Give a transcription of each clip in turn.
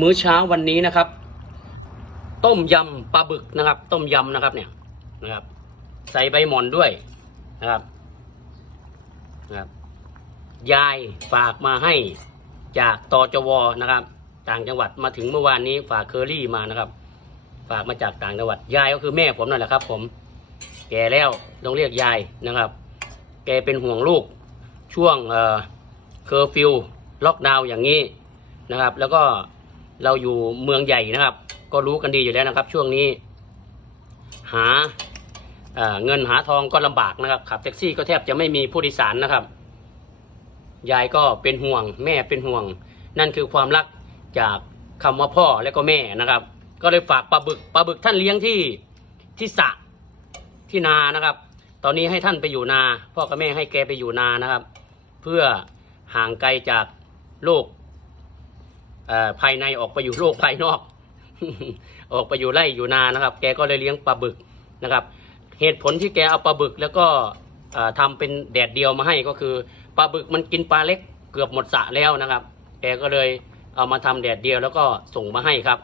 มื้อเช้าวันนี้นะครับ ต้มยำปลาบึกนะครับ ต้มยำนะครับเนี่ยนะครับ ใส่ใบหม่อนด้วยนะครับนะครับ ยายฝากมาให้จากตจวนะครับ ต่างจังหวัดมาถึงเมื่อวานนี้ฝากเคอรี่มานะครับ ฝากมาจากต่างจังหวัดยายก็คือแม่ผมนั่นแหละครับ ผม แก่แล้วต้องเรียกยายนะครับ แกเป็นห่วงลูก ช่วงเอ่อเคอร์ฟิวล็อกดาวน์อย่างนี้นะครับ แล้วก็ เราอยู่เมืองใหญ่นะครับ ก็รู้กันดีอยู่แล้วนะครับ ช่วงนี้ หาเเงินหาทองก็ลำบากนะครับขับแท็กซี่ก็แทบจะไม่มีผู้โดยสารนะครับ ยายก็เป็นห่วง แม่เป็นห่วง นั่นคือความรักจากคำว่าพ่อและก็แม่นะครับ ก็เลยฝากปลาบึกปลาบึกท่านเลี้ยงที่ที่สระที่นานะครับ ตอนนี้ให้ท่านไปอยู่นา พ่อกับแม่ให้แกไปอยู่นานะครับ เพื่อห่างไกลจากโลก ภายในออกไปอยู่โลกภายนอก ออกไปอยู่ไร่อยู่นานะครับ แกก็เลยเลี้ยงปลาบึกนะครับ เหตุผลที่แกเอาปลาบึกแล้วก็เอ่อทำเป็นแดดเดียวมาให้ก็คือปลาบึกมันกินปลาเล็กเกือบหมดสระแล้วนะครับ แกก็เลยเอามาทำแดดเดียวแล้วก็ส่งมาให้ครับ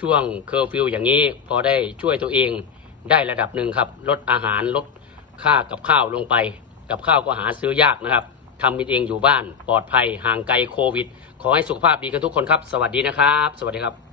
ช่วงเคอร์ฟิวอย่างนี้พอได้ช่วยตัวเองได้ระดับหนึ่งครับ ลดอาหารลดค่ากับข้าวลงไป กับข้าวก็หาซื้อยากนะครับ ทำกินเองอยู่บ้าน ปลอดภัยห่างไกลโควิด ขอให้สุขภาพดีกันทุกคนครับ สวัสดีนะครับ สวัสดีครับ